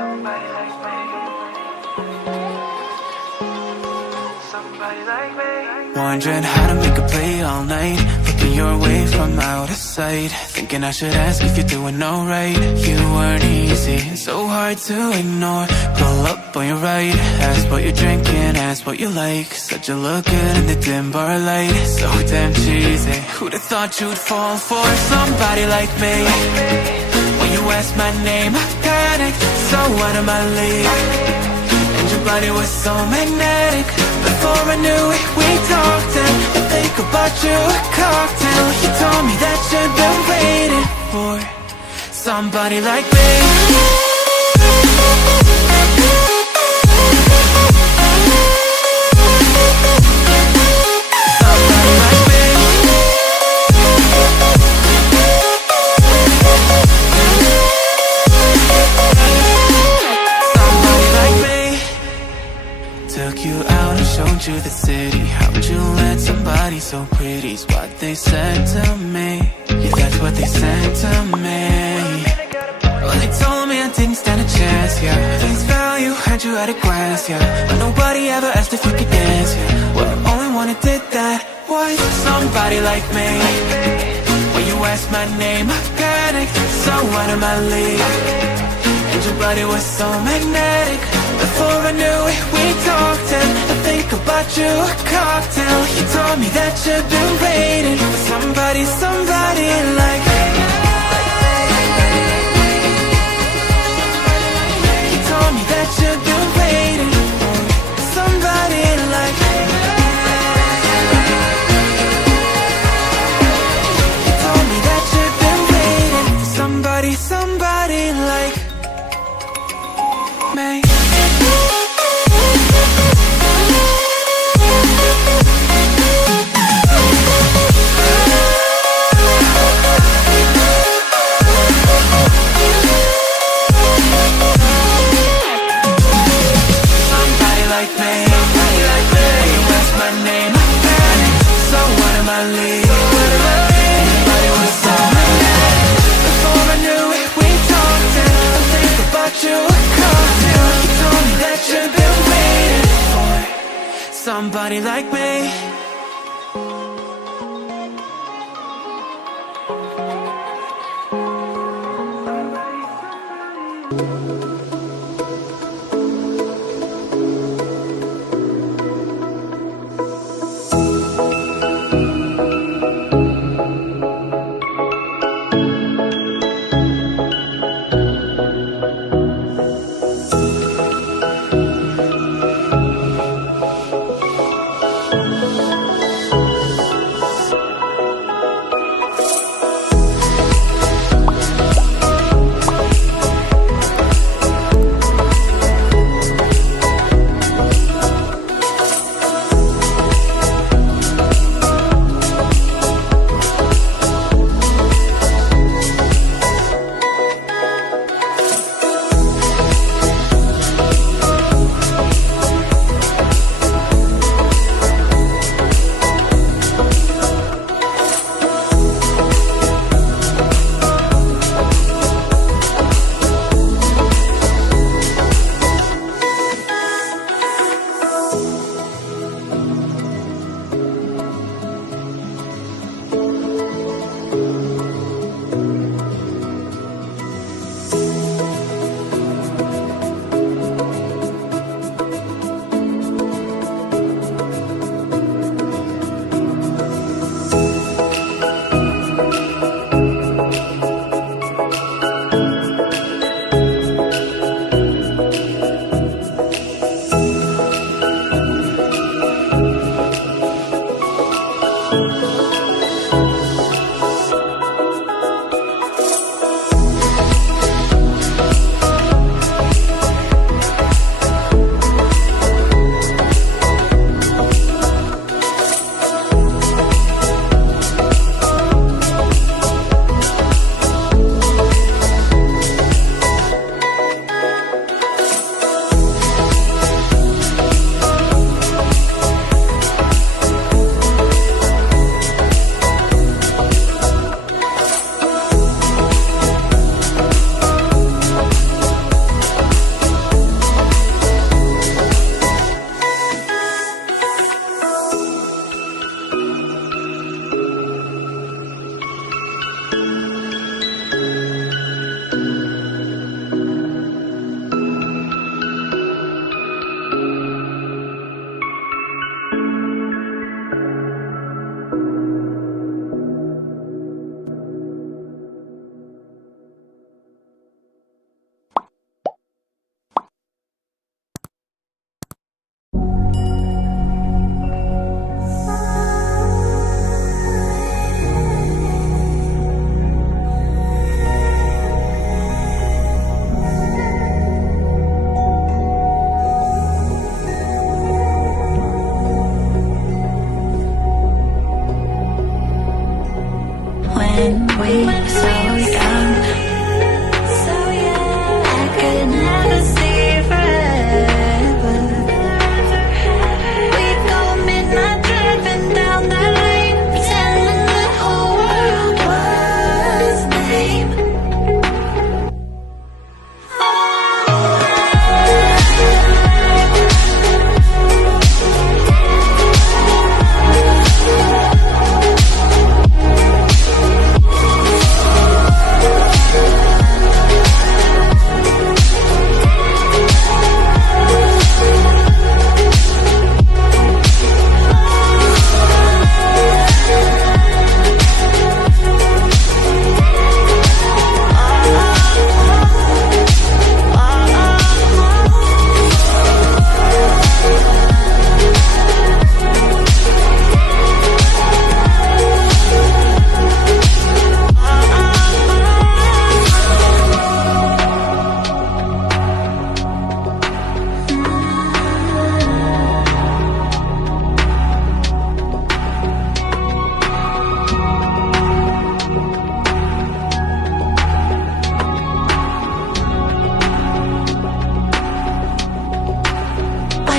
Somebody like me. Somebody like me. Wondering how to make a play all night, looking your way from out of sight, thinking I should ask if you're doing alright. You weren't easy, so hard to ignore. Pull up on your right, ask what you're drinking, ask what you like. Said you look good in the dim bar light, so damn cheesy. Who'd have thought you'd fall for somebody like me? When you asked my name, I panicked, so out of my league. And your body was so magnetic. Before I knew it, we talked, and I think about you a cocktail. You told me that you'd been waiting for somebody like me. Took you out and showed you the city. How'd you let somebody so pretty's what they said to me? Yeah, that's what they said to me. Well, they told me I didn't stand a chance, yeah. Face value, had you at a glance, yeah. But nobody ever asked if you could dance, yeah. Well, only one who did that was somebody like me. When you asked my name, I panicked, so out of my league. And your body was so magnetic. Before I knew it, we talked, and I think about you a cocktail. You told me that you've been waiting for somebody, somebody like me. You told me that you've been waiting for somebody like me. You told me that you've been waiting for somebody, somebody like me. Somebody like me.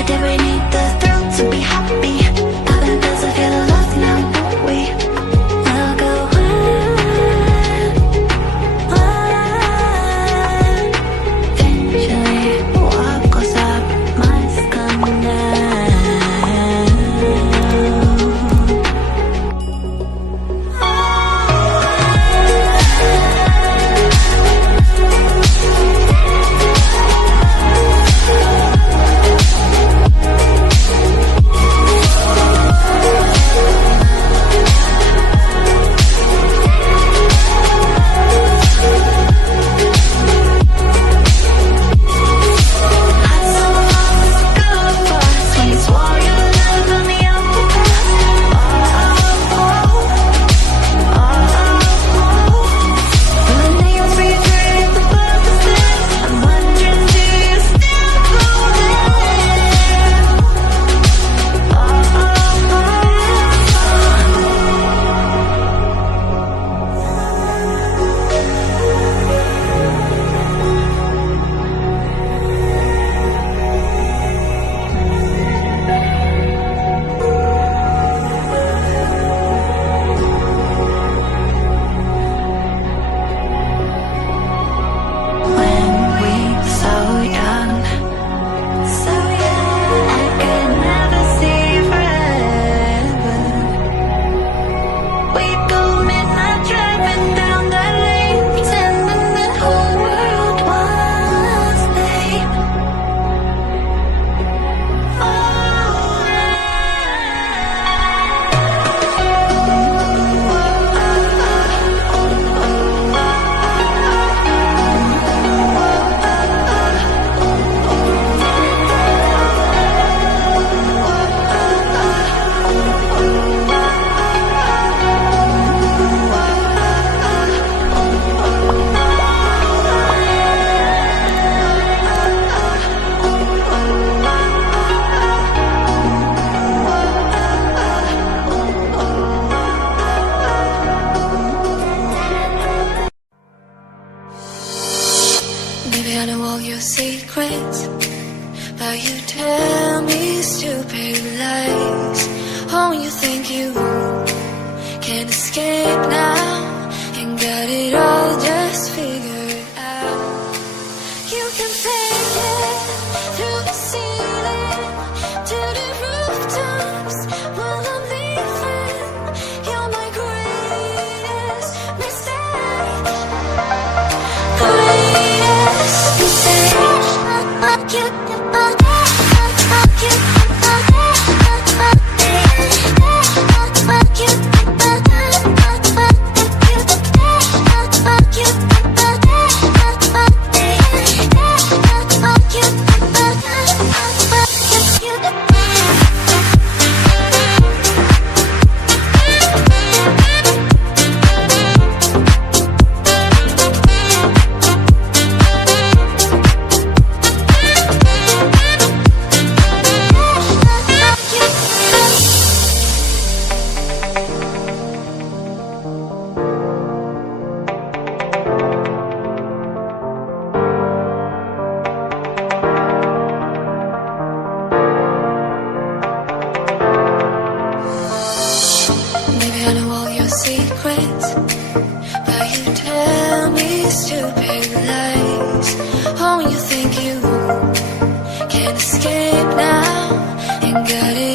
did we need the thrill to be happy? Nothing feels like feel alive now, don't we? I'll go on. Eventually, what goes up must come down. Maybe I know all your secrets, but you tell me stupid lies. Oh, you think you can escape now and got it all just figured out. You can fake it through the ceiling to the rooftops while I'm leaving. You're my greatest mistake. I know all your secrets, but you tell me stupid lies. Oh, you think you can escape now and got it